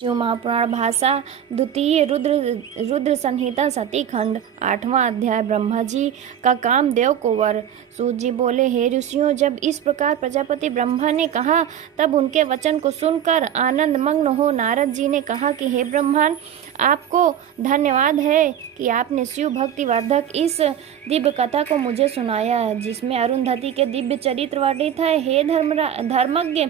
शिव महापुराण भाषा द्वितीय रुद्र संहिता सती खंड 8वां अध्याय ब्रह्मा जी का कामदेव को वर। सूत जी बोले, हे ऋषियों, जब इस प्रकार प्रजापति ब्रह्मा ने कहा तब उनके वचन को सुनकर आनंद मग्न हो नारद जी ने कहा कि हे ब्रह्मन, आपको धन्यवाद है कि आपने शिव भक्ति वर्धक इस दिव्य कथा को मुझे सुनाया है जिसमें अरुंधति के दिव्य चरित्र वर्णित है। हे धर्मज्ञ,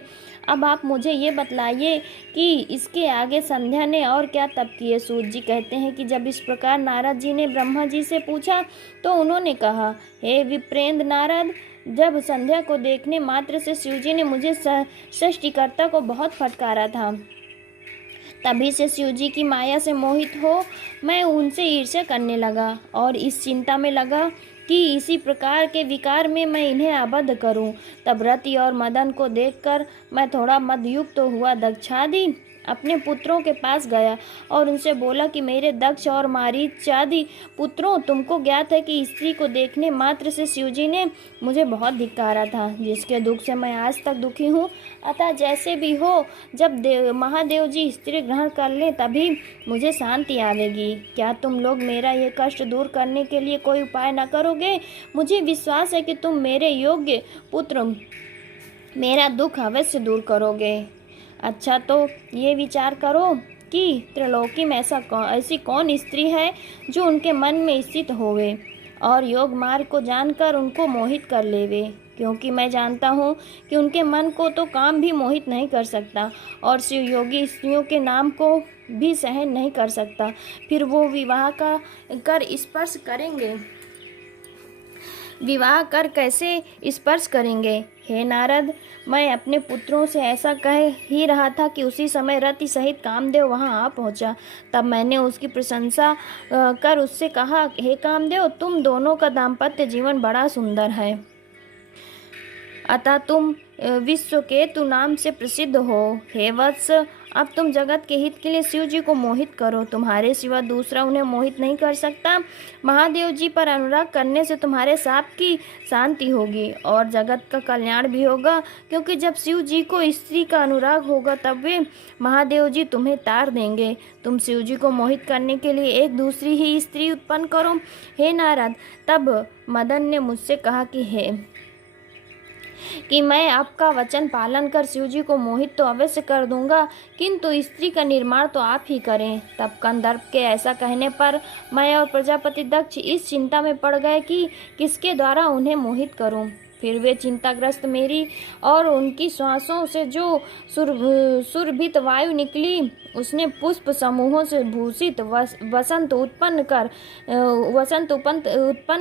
अब आप मुझे ये बतलाइए कि इसके आगे संध्या ने और क्या तप किए। सूत जी कहते हैं कि जब इस प्रकार नारद जी ने ब्रह्मा जी से पूछा तो उन्होंने कहा, हे विप्रेंद्र नारद, जब संध्या को देखने मात्र से शिव जी ने मुझे सृष्टिकर्ता को बहुत फटकारा था, तभी से शिव जी की माया से मोहित हो मैं उनसे ईर्ष्या करने लगा और इस चिंता में लगा कि इसी प्रकार के विकार में मैं इन्हें आबद्ध करूं। तब रति और मदन को देखकर मैं थोड़ा मदयुक्त हुआ दक्षादि अपने पुत्रों के पास गया और उनसे बोला कि मेरे दक्ष और मारीचादि पुत्रों, तुमको ज्ञात है कि स्त्री को देखने मात्र से शिवजी ने मुझे बहुत धिक्कारा था, जिसके दुख से मैं आज तक दुखी हूँ। अतः जैसे भी हो, जब महादेव जी स्त्री ग्रहण कर लें तभी मुझे शांति आवेगी। क्या तुम लोग मेरा ये कष्ट दूर करने के लिए कोई उपाय न करोगे? मुझे विश्वास है कि तुम मेरे योग्य पुत्र मेरा दुख अवश्य दूर करोगे। अच्छा, तो ये विचार करो कि त्रिलोकी में ऐसी कौन स्त्री है जो उनके मन में स्थित होवे और योग मार्ग को जानकर उनको मोहित कर लेवे, क्योंकि मैं जानता हूँ कि उनके मन को तो काम भी मोहित नहीं कर सकता और शिव योगी स्त्रियों के नाम को भी सहन नहीं कर सकता। फिर वो विवाह कर कैसे स्पर्श करेंगे? हे नारद, मैं अपने पुत्रों से ऐसा कह ही रहा था कि उसी समय रति सहित कामदेव वहां आ पहुंचा। तब मैंने उसकी प्रशंसा कर उससे कहा, हे कामदेव, तुम दोनों का दाम्पत्य जीवन बड़ा सुंदर है, अतः तुम विश्वकेतु नाम से प्रसिद्ध हो। हे वत्स, अब तुम जगत के हित के लिए शिव जी को मोहित करो, तुम्हारे सिवा दूसरा उन्हें मोहित नहीं कर सकता। महादेव जी पर अनुराग करने से तुम्हारे साप की शांति होगी और जगत का कल्याण भी होगा, क्योंकि जब शिव जी को स्त्री का अनुराग होगा तब वे महादेव जी तुम्हें तार देंगे। तुम शिव जी को मोहित करने के लिए एक दूसरी ही स्त्री उत्पन्न करो। हे नारद, तब मदन ने मुझसे कहा कि मैं आपका वचन पालन कर शिव जी को मोहित तो अवश्य कर दूंगा, किंतु स्त्री का निर्माण तो आप ही करें। तब कंदर्प के ऐसा कहने पर मैं और प्रजापति दक्ष इस चिंता में पड़ गए कि किसके द्वारा उन्हें मोहित करूं। फिर वे चिंताग्रस्त मेरी और उनकी श्वासों से जो सुरभित वायु निकली उसने पुष्प समूहों से भूषित वसंत उत्पन्न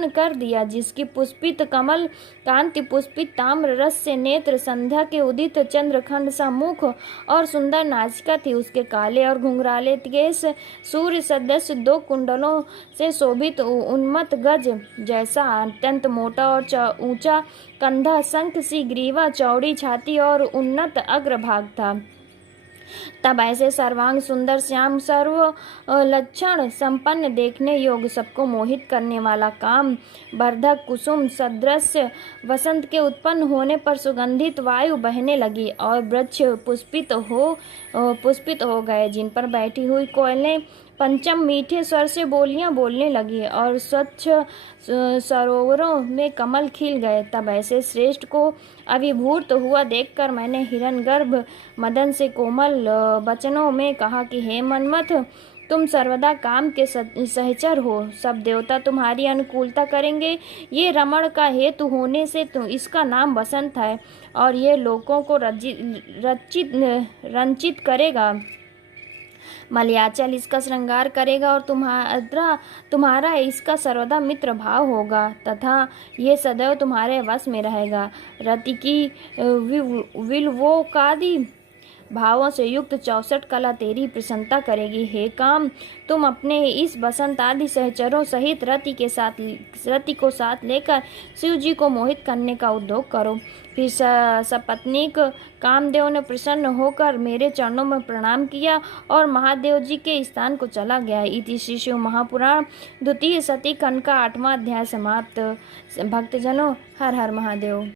कर दिया, जिसकी पुष्पित कमल कांति पुष्पित ताम्र रस से नेत्र संध्या के उदित चंद्रखंड सा मुख और सुंदर नाचिका थी। उसके काले और घुंघराले केश सूर्य सदृश 2 कुंडलों से शोभित उन्मत्त गज जैसा अत्यंत मोटा और ऊंचा कंधा, शंख सी ग्रीवा, चौड़ी छाती और उन्नत अग्रभाग था। तब ऐसे सर्वांग सुंदर श्याम सर्व लक्षण संपन्न देखने योग्य सबको मोहित करने वाला काम वर्धक कुसुम सदृश वसंत के उत्पन्न होने पर सुगंधित वायु बहने लगी और वृक्ष पुष्पित हो गए, जिन पर बैठी हुई कोयलें पंचम मीठे स्वर से बोलियां बोलने लगी और स्वच्छ सरोवरों में कमल खिल गए। तब ऐसे श्रेष्ठ को अभिभूत हुआ देखकर मैंने हिरण्यगर्भ मदन से कोमल वचनों में कहा कि हे मन्मथ, तुम सर्वदा काम के सहचर हो, सब देवता तुम्हारी अनुकूलता करेंगे। ये रमण का हेतु होने से इसका नाम वसंत है और ये लोगों को रंचित करेगा। मलयाचल इसका श्रृंगार करेगा और तुम्हारा इसका सर्वदा मित्र भाव होगा तथा ये सदैव तुम्हारे वश में रहेगा। रति की विलवोकादि भावों से युक्त 64 कला तेरी प्रसन्नता करेगी। हे काम, तुम अपने इस बसंत आदि सहचरों सहित रति को साथ लेकर शिव जी को मोहित करने का उद्योग करो। फिर सपत्नीक कामदेव ने प्रसन्न होकर मेरे चरणों में प्रणाम किया और महादेव जी के स्थान को चला गया। इति श्री शिव महापुराण द्वितीय सती खंड का 8वां अध्याय समाप्त। भक्तजनों, हर हर महादेव।